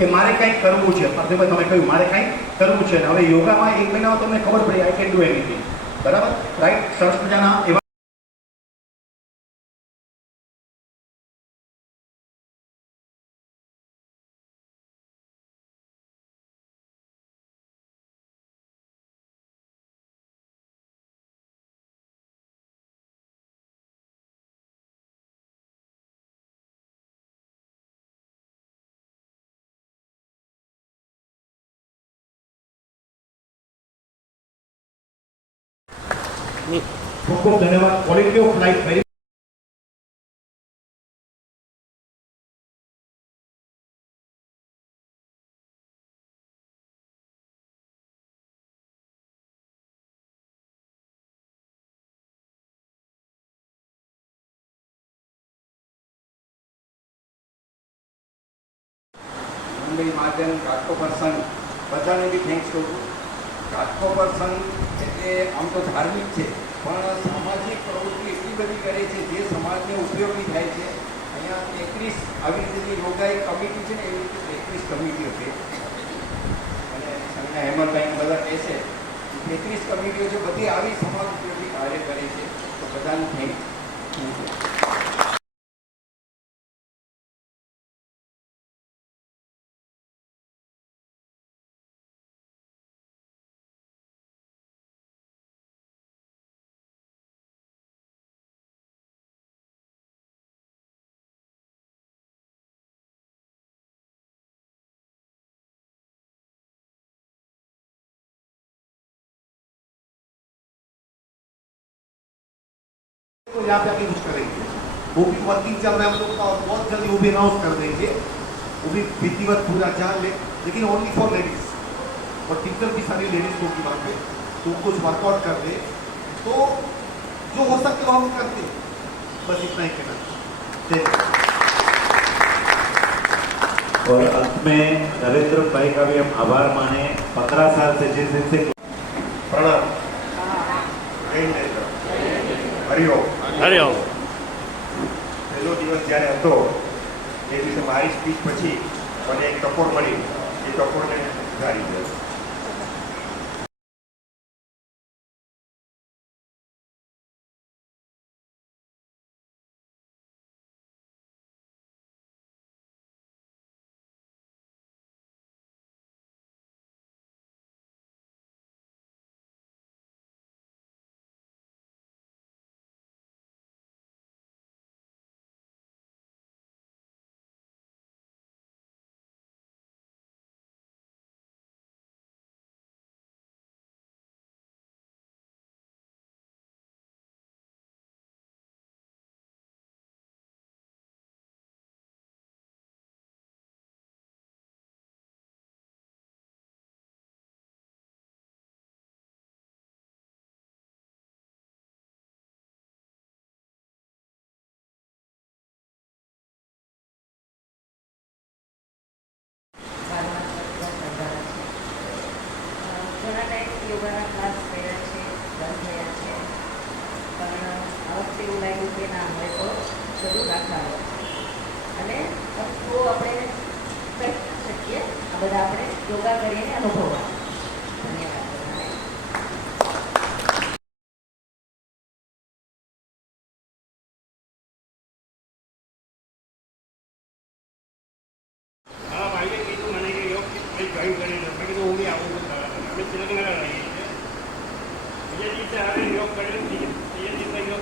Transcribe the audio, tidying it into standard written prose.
કે મારે કંઈક કરવું છે. પાર્થિવભાઈ તમે કહ્યું મારે કંઈક કરવું છે. હવે યોગામાં 1 મહિનામાં તમને ખબર પડી આઈ કેન ડુ એનીથિંગ, બરાબર, રાઈટ. સરસ મજાના એવા ખૂબ ખૂબ ધન્યવાદ. ક્વોલિટી ઓફ લાઈફ વેરી મંડળી મહાજન ઘાટકોપર સંઘ બધાને બી થેન્ક્સ કરું છું. ઘાટકોપર સંઘ એટલે આમ તો ધાર્મિક છે પણ સામાજિક પ્રવૃત્તિ એટલી બધી કરે છે જે સમાજને ઉપયોગી થાય છે. અહીંયા 33 આવી રીતે યોગા એક કમિટી છે ને એવી રીતે 33 કમિટીઓ છે અને સંઘના હેમલભાઈ બધા કહેશે 33 કમિટીઓ છે, બધી આવી સમાજ ઉપયોગી કાર્ય કરે છે. તો બધાને થેન્ક્સ. तो यहाँ पे अभी कुछ करेंगे, वो भी वर्किंग चल रहा है हम लोग का, और बहुत जल्दी वो भी अनाउंस कर देंगे. वो भी विधिवत पूरा जान ले, लेकिन ओनली फॉर लेडीज. और टीचर भी सारी लेडीज को की बात है, तो कुछ वर्कआउट कर दे तो जो हो सके वो हम करते. बस इतना ही कहना. और अंत में नरेंद्र भाई का भी हम आभार माने. 15 साल से जिस दिन से प्रणाम. हरिओम. હરિઓમ. પહેલો દિવસ જ્યારે હતો એ દિવસે મારી સ્પીચ પછી મને એક ટકોર મળી, એ ટકોરને સુધારી દે. ઘણા ટાઈમ યોગાના ક્લાસ કર્યા છે, બંધ થયા છે, પણ આ વખતે એવું લાગ્યું કે ના હવે તો શરૂ રાખવાનો અને તો આપણે કરી શકીએ. આ બધા આપણે યોગા કરીને અનુભવવા. ધન્યવાદ. હા, ભાઈએ કીધું મને કે યોગ જોઈન કરી લો. મેં કીધું હું બી આવું છું. અમે તિલકનગર રહીએ છીએ. બીજા દિવસે આવે યોગ કરીને ત્રીજા દિવસે યોગ